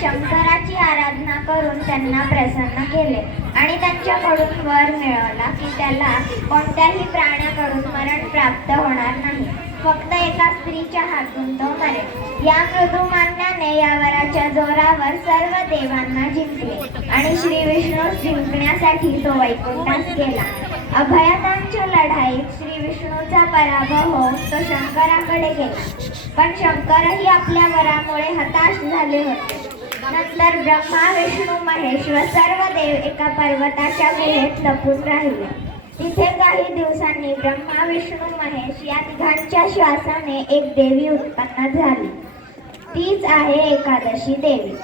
शंकराची आराधना करून त्यांना प्रसन्न केले आणि त्यांच्याकडून वर मिळवला की त्याला कोणत्याही प्राण्याकडून मरण प्राप्त होणार नाही, फक्त एका स्त्रीच्या हातून तो मरेल. या मृदुमान्याने या वराच्या जोरावर सर्व देवांना जिंकले आणि श्री विष्णू जिंकण्यासाठी तो वैकुंठास गेला. अभयतांच्या लढाईत श्री विष्णूचा पराभव होऊन तो शंकराकडे गेला, पण शंकरही आपल्या वरामुळे हताश झाले होते. नंतर ब्रह्मा, विष्णू, महेश व सर्व देव एका पर्वताच्या गुहेत लपून राहिले. तिथे काही दिवसांनी ब्रह्मा, विष्णू, महेश या तिघांच्या श्वासाने एक देवी उत्पन्न झाली. तीच आहे एकादशी देवी.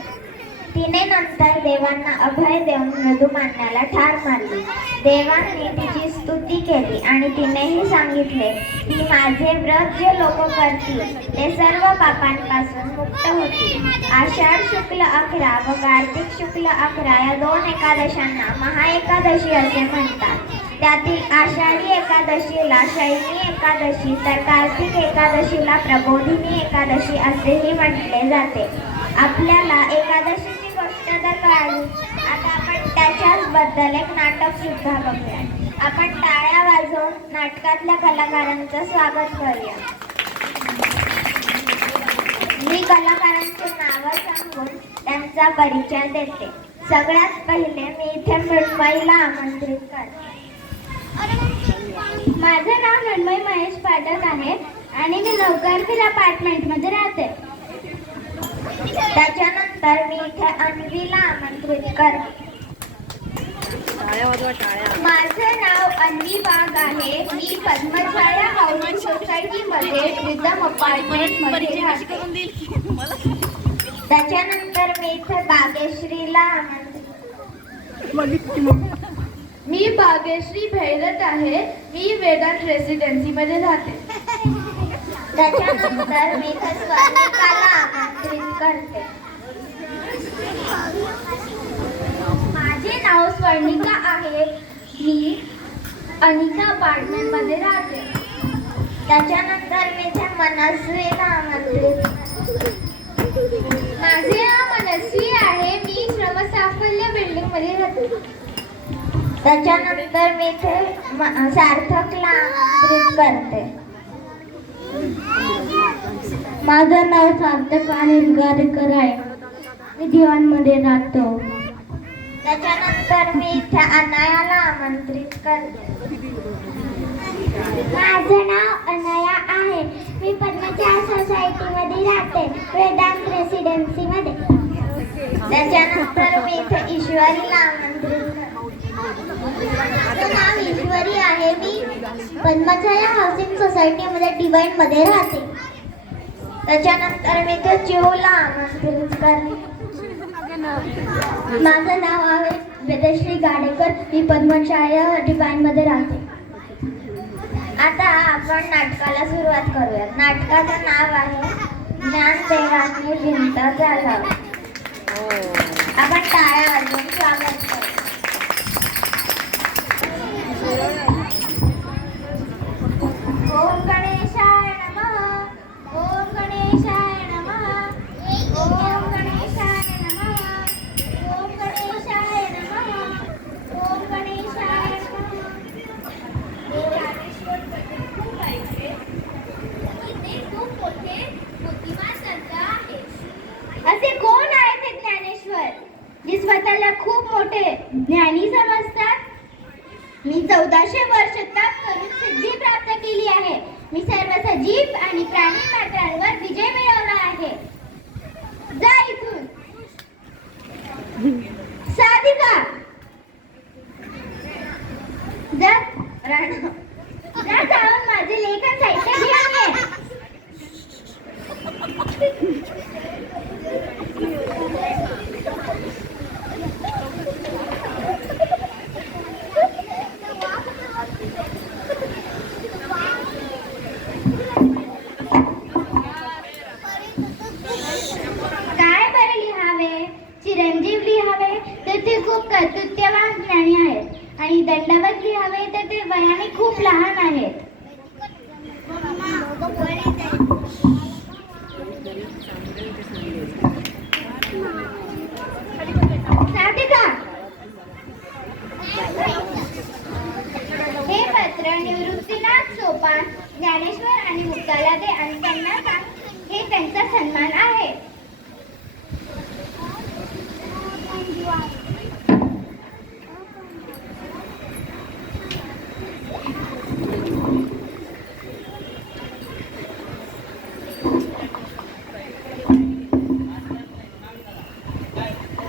तिने नंतर देवांना अभय देऊन मृदुमान्याला ठार मारली. देवांनी तिची स्तुती केली आणि तिनेही सांगितले की माझे व्रत जे लोक करतील ते सर्व पापांपासून मुक्त होतील. आषाढ शुक्ल 11 व कार्तिक शुक्ल 11 या दोन एकादशांना महाएकादशी असे म्हणतात. त्यातील आषाढी एकादशीला शयनी एकादशी तर कार्तिक एकादशीला प्रबोधिनी एकादशी असेही म्हटले जाते. आपल्याला एकादशीची गोष्ट तर कळाली, आता आपण त्याच्याच बद्दल एक नाटक सुद्धा बघूया. आपण टाळ्या वाजवून नाटकातल्या कलाकारांचं स्वागत करूया. मी कलाकारांची नावं सांगून त्यांचा परिचय देते. सगळ्यात पहिले मी इथे मृण्मयीला आमंत्रित करते. माझं नाव मृण्मयी महेश पाठक आहे आणि मी नौकरवीर अपार्टमेंटमध्ये राहते. त्याच्यानंतर मी इथे अन्वीला आमंत्रित करते. माझं नाव अन्वी वाघ आहे. मी पद्मछाया हाऊसिंग सोसायटीमध्ये प्रीतम अपार्टमेंटमध्ये राहते. त्याच्यानंतर मी इथे बागेश्रीला आमंत्रित. मी भाग्यश्री भैरत आहे. मी वेदांत रेसिडेन्सीमध्ये राहते. त्याच्यानंतर मी इथे स्वर्णिकाला आमंत्रित करते. माझे नाव स्वर्णिका आहे. मी अनिका अपार्टमेंटमध्ये राहते. त्याच्यानंतर मी इथे मनस्वीला आमंत्रित. माझे नाव मनस्वी आहे. मी श्रमसाफल्य बिल्डिंगमध्ये राहते. त्याच्यानंतर मी इथे सार्थकला आमंत्रित करते. माझं नाव सार्थक अनिल गाडेकर आहे. मी दिवाणमध्ये राहतो. त्याच्यानंतर मी इथे अनायाला आमंत्रित करते. माझं नाव अनया आहे. मी पद्मछाया सोसायटीमध्ये राहते, वेदांत रेसिडेन्सीमध्ये. त्याच्यानंतर मी इथे ईश्वरीला आमंत्रित करते. माझं नाव ईश्वरी आहे. मी पद्मछाया हाऊसिंग सोसायटीमध्ये डिवाइनमध्ये राहते. त्याच्यानंतर मी इथे चिऊला आमंत्रित करते. माझं नाव आहे वेदश्री गाडेकर. मी पद्मछाया डिवाइनमध्ये राहते. आता आपण नाटकाला सुरुवात करूया. नाटकाचं नाव आहे ज्ञानदेवाने भिंत चालवावी. आपण टाळ्या वाजवून स्वागत करू. ओम गणेशाय नमः. ओम गणेशाय नमः. ओम गणेशाय नमः. ओम गणेशाय नमः. ओम गणेशाय नमः. असे कोण आहेत हे ज्ञानेश्वर, जे स्वतःला खूप मोठे ज्ञानी समजतात? मी 1400 वर्ष तप करून सिद्धी प्राप्त केली आहे. मी सर्व सजीव आणि प्राणी मात्रांवर विजय मिळवला आहे. जा इथून साधिका. जा राणा. जा जाऊन माझे लेखन साहित्य घेऊन ये. काय बरे लिहावे? चिरंजीव लिहावे तर ते खूप कर्तृत्ववान ज्ञानी आहेत आणि दंडवत लिहावे तर ते वयाने खूप लहान आहेत.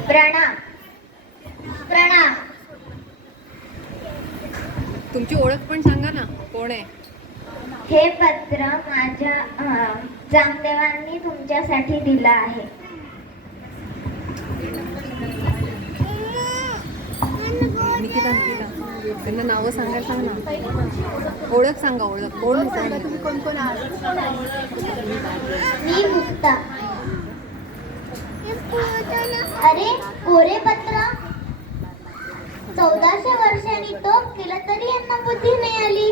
प्रणाम. प्रणाम. तुमची ओळख पण सांगा ना, कोण आहे? हे पत्र माझ्या जामदेवांनी तुमच्यासाठी दिलं आहे. निकिता निकिता त्यांना नावं सांगायला सांग ना. ओळख सांगा, ओळख कोण आहे? तुम्ही कोण कोण आहात? मी मुक्ता. अरे कोरे पत्र, 1400 वर्षांनी तो केला तरी यांना बुद्धी नाही आली.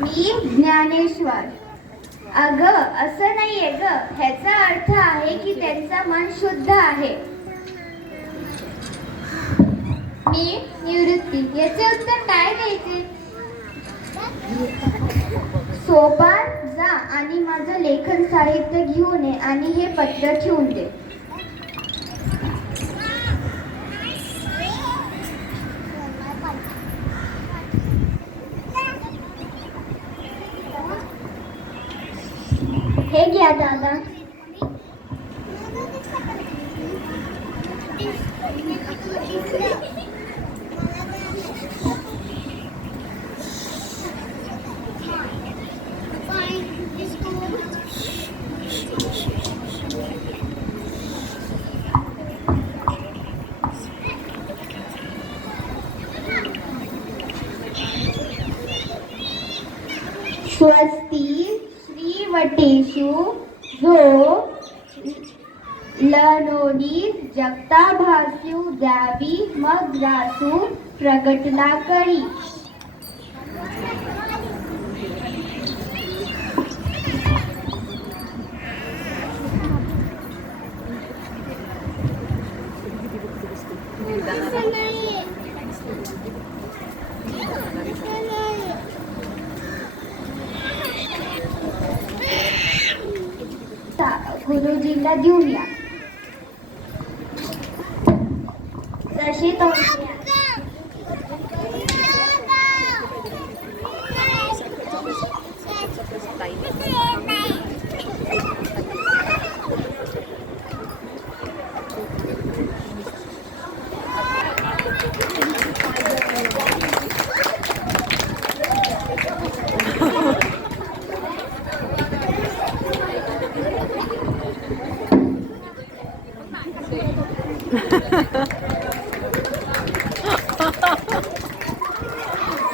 मी ज्ञानेश्वर. अगं असं नाहीये ग, ह्याचा अर्थ आहे की त्यांचं मन शुद्ध आहे. मी निवृत्ती. याचे उत्तर काय द्यायचे? सोपान जा आणि माझं लेखन साहित्य घेऊन ये आणि हे पत्र ठेवून दे. हे घ्या दादा. स्वस्ति श्रीवटेषु जो लनोनी जगता भास्यु द्यावी मग ग्रासू प्रगटला कळी. गुरुजींना देऊन या. जशी तुमची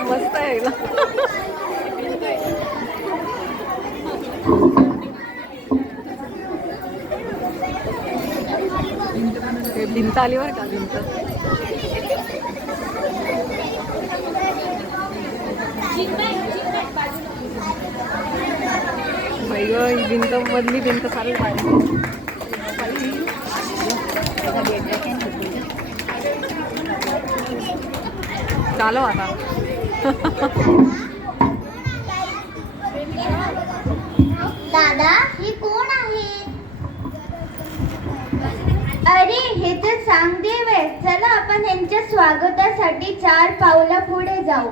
मस्त आहे ना. भिंत आली बरं का, भिंत. बाई ग, ही भिंत मधली भिंत सारी पाहिजे. चालो आता. दादा ही कोण आहे? अरे हे तर चांगदेव आहे. चला आपण यांच्या स्वागतासाठी 4 पावलं पुढे जाऊ.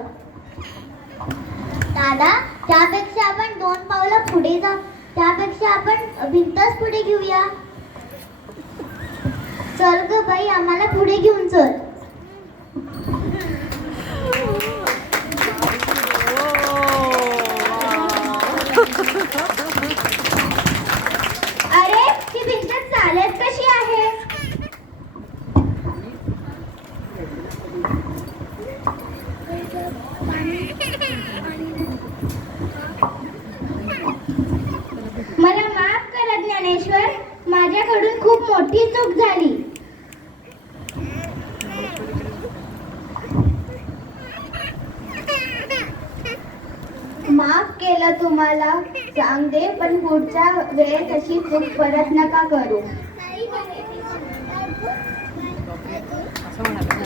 दादा त्यापेक्षा आपण 2 पावलं पुढे जाऊ. त्यापेक्षा आपण भिंतच पुढे घेऊया. चल ग बाई, आम्हाला पुढे घेऊन चल. अरे ही भिंत चालत कशी आहे? मला माफ करा ज्ञानेश्वर, माझ्याकडून खूप मोठी चूक झाली. माफ केलं तुम्हाला चांगदे, पण पुढच्या वेळेस अशी चूक परत नका करू. असं म्हणाले.